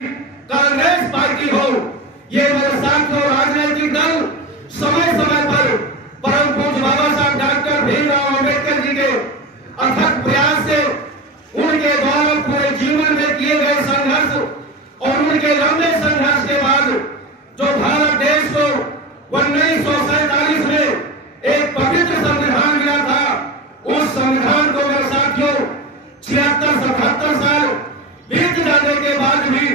Congress party हो, ये मेरे साथियों राजनीतिक दल समय समय पर परम पूज्य बाबा साहब डॉक्टर भीमराव अंबेडकर जी के अथक प्रयास से उनके द्वारा पूरे जीवन में किए गए संघर्ष और उनके लंबे संघर्ष के बाद जो भारत देश को 1947 में एक पवित्र संविधान मिला था, उस संविधान को मेरे साथियों 76-77 साल बीत जाने के बाद भी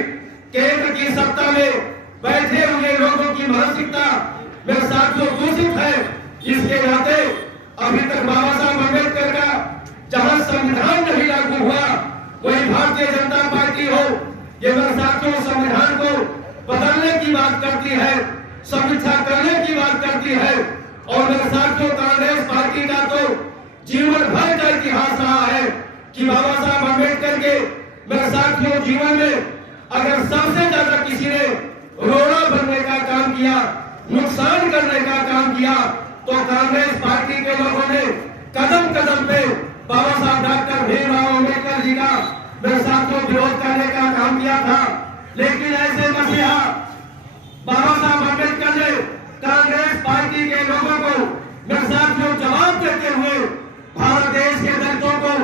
केंद्र की सत्ता में बैठे हुए लोगों की मानसिकता मेरे साथियों दूषित है। इसके नाते अभी तक बाबा साहब अम्बेडकर का जहां संविधान नहीं लागू हुआ, वही भारतीय जनता पार्टी हो, ये मेरे साथियों संविधान को बदलने की बात करती है, समीक्षा करने की बात करती है। और मेरे साथियों कांग्रेस पार्टी का तो जीवन भर का इतिहास रहा है कि बाबा साहब अम्बेडकर के मेरे साथियों जीवन में अगर सबसे ज्यादा किसी ने रोड़ा बनने का काम किया, नुकसान करने का काम किया, तो कांग्रेस पार्टी के लोगों ने कदम कदम पे बाबा साहब डॉक्टर भीमराव अम्बेडकर जी का मेरे साथियों विरोध करने का काम किया था। लेकिन ऐसे मसीहा बाबा साहब अम्बेडकर ने कांग्रेस पार्टी के लोगों को मेरे साथियों जवाब देते हुए भारत देश के दलितों को,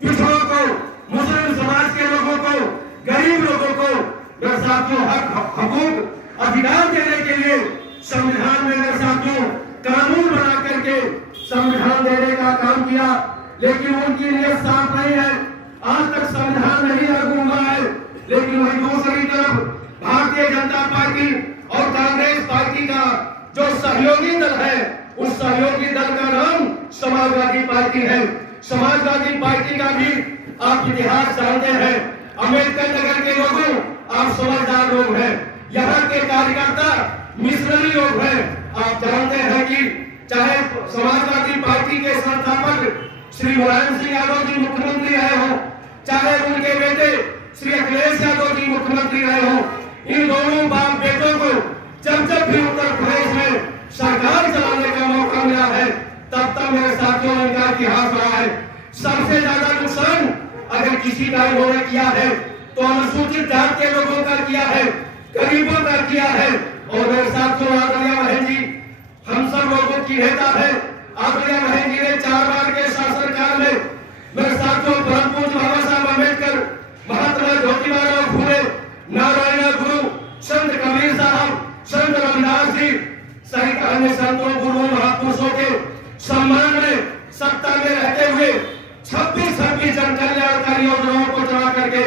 पिछड़ों को, मुस्लिम समाज के लोगों को, गरीब लोगों को मेरे साथियों हक हकूक अधिकार देने के लिए संविधान में मेरे साथियों कानून बना करके संविधान देने का काम किया। लेकिन उनकी नीयत साफ नहीं है, आज तक संविधान नहीं लागू हुआ है। लेकिन वही दूसरी तरफ भारतीय जनता पार्टी और कांग्रेस पार्टी का जो सहयोगी दल है, उस सहयोगी दल का नाम समाजवादी पार्टी है। समाजवादी पार्टी का भी आप इतिहास जानते हैं। अम्बेडकर नगर के लोगों, आप समझदार लोग हैं, यहाँ के कार्यकर्ता मिशनरी लोग हैं। आप जानते हैं कि चाहे समाजवादी पार्टी के संस्थापक श्री मुलायम सिंह यादव जी मुख्यमंत्री रहे हो, चाहे उनके बेटे श्री अखिलेश यादव जी मुख्यमंत्री रहे हो, इन दोनों बाप बेटों को जब जब भी उत्तर प्रदेश में सरकार चलाने का मौका मिला है, तब तक मेरे साथियों इनका इतिहास रहा है। सबसे ज्यादा नुकसान अगर किसी का इन्होंने किया है तो अनुसूचित जाति के लोगों का किया है, गरीबों का किया है। और मेरे साथियों आदरणीय बहन जी हम सब लोगों की नेता है। आदरणीय बहन जी ने 4 बार के शासनकाल में मेरे साथियों परम पूज्य बाबा साहब अम्बेडकर, महात्मा ज्योतिबा फूले, नारायण गुरु, संत कबीर साहब, संत रविदास जी सहित अन्य संतों, गुरुओं, महापुरुषों के सम्मान में सत्ता में रहते हुए 26 जन कल्याणकारी योजनाओं को चला करके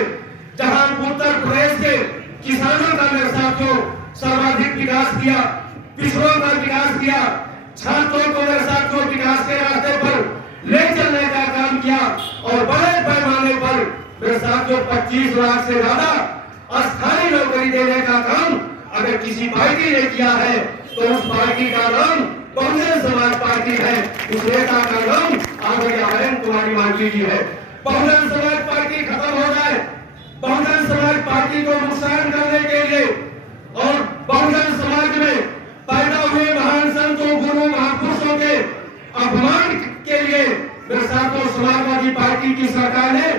जहां उत्तर प्रदेश के किसानों का मेरे साथियों सर्वाधिक विकास किया, पिछड़ों का विकास किया, छात्रों को मेरे साथियों विकास के रास्ते पर ले चलने का काम किया और बड़े पैमाने पर मेरे साथियों 25 लाख से ज्यादा अस्थायी नौकरी देने का काम अगर किसी पार्टी ने किया है तो उस पार्टी का नाम बहुजन समाज पार्टी है। उस नेता का नाम आदरणीय हेमंत कुमारी मांझी जी है। बहुजन समाज पार्टी खत्म हो जाए, बहुजन समाज पार्टी को नुकसान करने के लिए और बहुजन समाज में पैदा हुए महान संतों, गुरु, महापुरुषों के अपमान के लिए मेरे साथियों समाजवादी पार्टी की सरकार ने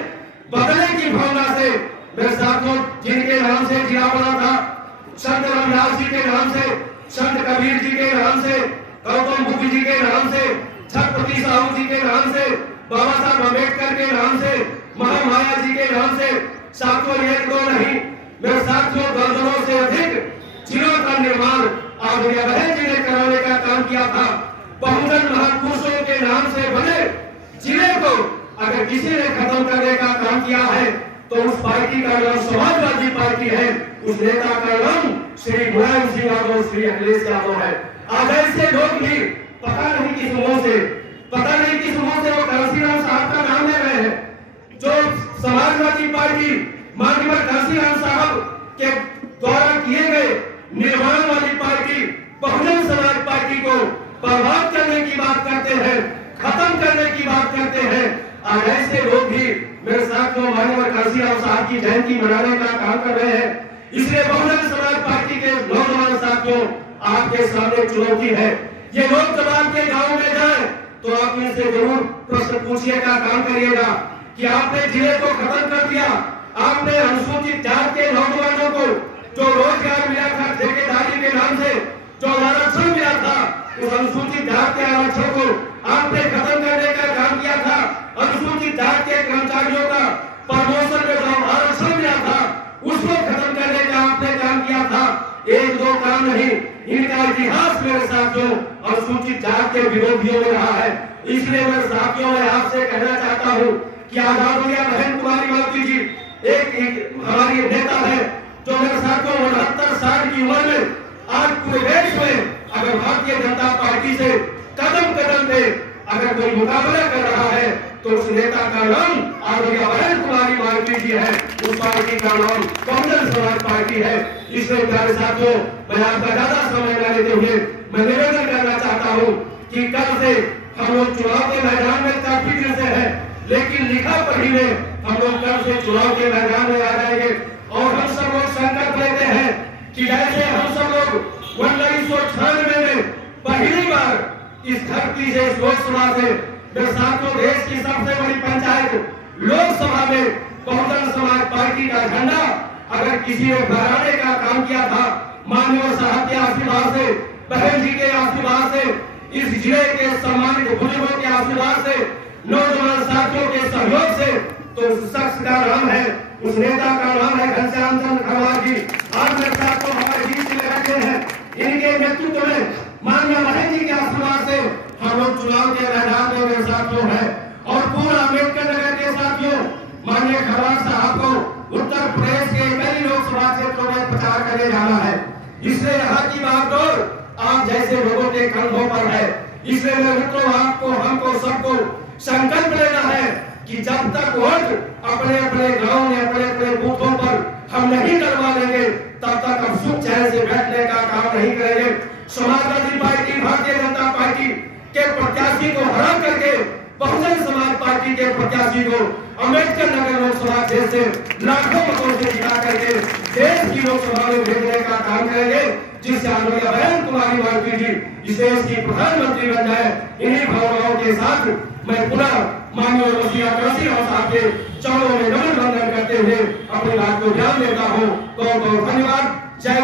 बदलने की भावना से मेरे साथियों जिनके नाम से जिला बना था, संत रविदास जी के नाम से, संत कबीर जी के नाम से, गौतम बुद्ध जी के नाम से, छत्रपति साहू जी के नाम से, बाबा साहब अम्बेडकर के नाम से, महामाया जी के नाम से, साथियों एक दो नहीं मेरे साथियों दर्जनों से अधिक जिलों का निर्माण आदरणीय बहन जी ने कराने का काम किया था। बहुजन महापुरुषों के नाम से बने जिले को अगर किसी ने खत्म करने का काम किया है तो उस पार्टी का नाम समाजवादी पार्टी है। उस नेता का नाम श्री मुलायम सिंह यादव, श्री अखिलेश यादव है। आज ऐसे लोग भी पता नहीं किस मुंह से वो कांसीराम साहब का नाम ले रहे हैं। जो समाजवादी पार्टी माननीय कांसीराम साहब के द्वारा किए गए निर्माण वाली पार्टी बहुजन समाज पार्टी को बर्बाद करने की बात करते हैं, खत्म करने की बात करते हैं। आज ऐसे लोग भी मेरे साथियों माननीय कांसीराम साहब की जयंती मनाने का काम कर रहे हैं। इसलिए बहुजन समाज पार्टी के नौजवान साथियों आपके सामने चुनौती है। ये लोग जब आपके गांव में जाए तो आप इनसे जरूर प्रश्न पूछिएगा, काम करिएगा कि आपने जिले को खत्म कर दिया, आपने अनुसूचित जाति के नौजवानों को उस अनुसूचित जाति के आरक्षण को आपने खत्म करने का काम किया था। अनुसूचित जाति के कर्मचारियों का प्रमोशन में जो आरक्षण मिला था उसको खत्म करने का आपने काम किया था। एक दो काम नहीं, इनका इतिहास मेरे साथियों अनुसूचित जाति के विरोधियों में रहा है। इसलिए मेरे साथियों मैं आपसे कहना चाहता हूँ कि आजाद भैया बहन कुमारी मालती जी एक हमारी नेता है जो मेरे साथियों 69 साल की उम्र में आज पूरे देश में अगर भारतीय जनता पार्टी से कदम कदम पे अगर कोई मुकाबला कर रहा है तो उस नेता का नाम आजाद बहन कुमारी मालती जी है। उस पार्टी का नाम बहुजन समाज पार्टी है। इसलिए प्यारे साथियों मैं आपका ज्यादा समय न लेते हुए मैं निवेदन करना चाहता हूँ कि कल से हम लोग चुनाव के मैदान में काफी दिन से है, लेकिन लिखा पढ़ी में हम लोग कल से चुनाव के मैदान में आ जाएंगे और हम सब लोग संकल्प लेते हैं कि जैसे हम सब लोग 1998 में पहली बार इस धरती से इस लोकसभा से मेरे साथियों देश की सबसे बड़ी पंचायत लोकसभा में बहुजन समाज पार्टी का झंडा अगर किसी ने फहराने का काम किया था, माननीय साहब के आशीर्वाद से, बहन जी के आशीर्वाद से, इस जिले के सम्मानित बुजुर्गों के आशीर्वाद से, नौजवान साथियों के सहयोग से, तो उस शख्स का नाम है, उस नेता का नाम है घनश्याम चंद्र खरवार जी। आज मेरे साथ को हमारे बीच में बैठे हैं। इनके नेतृत्व में माननीय बहन जी के आशीर्वाद से हम लोग चुनाव के मैदान में मेरे साथियों है और पूरा अम्बेडकर नगर के साथियों माननीय खरवार साहब को उत्तर प्रदेश के कई लोकसभा क्षेत्रों में प्रचार करने जाना है। इसलिए यहाँ की बागडोर आप जैसे लोगों के कंधों पर है। इसलिए मेरे मित्रों आपको हमको सबको संकल्प लेना है कि जब तक वोट अपने अपने गांव में अपने अपने बूथों पर हम नहीं करवा लेंगे तब तक हम सुख चैन से बैठने का काम नहीं करेंगे। समाजवादी पार्टी भारतीय जनता पार्टी के प्रत्याशी को हरा करके बहुजन समाज पार्टी के प्रत्याशी को अम्बेडकर नगर लोकसभा क्षेत्र से लाखों मतों से जिता करके देश की लोकसभा में भेजने का काम करेंगे, जिससे आजाद बहन कुमारी मालती जी इस देश की प्रधानमंत्री बन जाए। इन्हीं भावनाओं के साथ मैं पुनः माननीय वसीला काशी राव साहब के चरणों में नमन वंदन करते हुए अपनी बात को ध्यान देता हूँ। बहुत बहुत धन्यवाद। जय